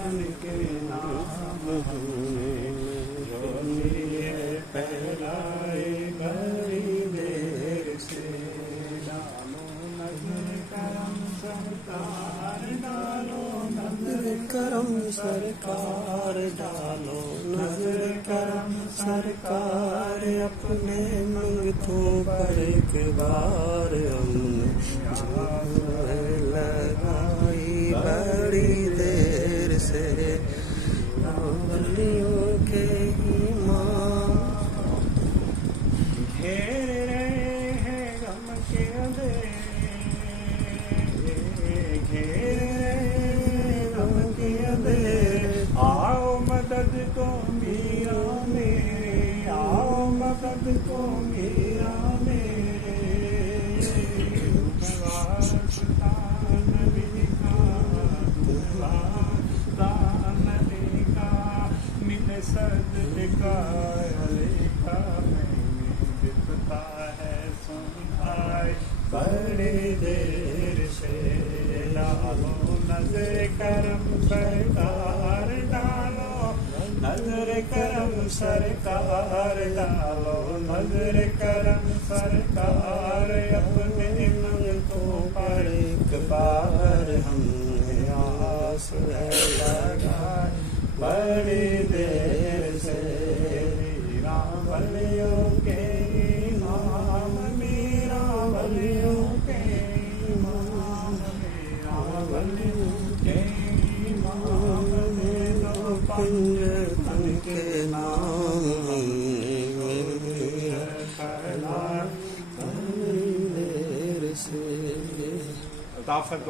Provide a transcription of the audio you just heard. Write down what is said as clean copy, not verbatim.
وطن کے نام ہم نے روشنی پھیلائی بڑی دیر سے ڈالو نظر کرم سرکار ڈالو نظر کرم سرکار ڈالو نظر کرم سرکار اپنے منگتوں پر ایک بار ہم نے لگائی بڑی دیر سے ولیوں کے امام گھیر رہے ہیں غم کے اندھیرے گھیر رہے ہیں غم کے اندھیرے آؤ مدد کو میرا میرے آؤ مدد کو میرا میرے صدقہ علیکہ میں بکتا ہے سنائے بڑی دیر سے ڈالو نظر کرم سرکار ڈالو نظر کرم سرکار ڈالو نظر کرم سرکار اپنے منگتوں پر ایک بار ہم نے آس لگائے بڑی دیر سے میرا ولیوں کے امام میرا ولیوں کے امام میرا ولیوں کے امام میرا پنجتن کے نام ہم نے دیر سے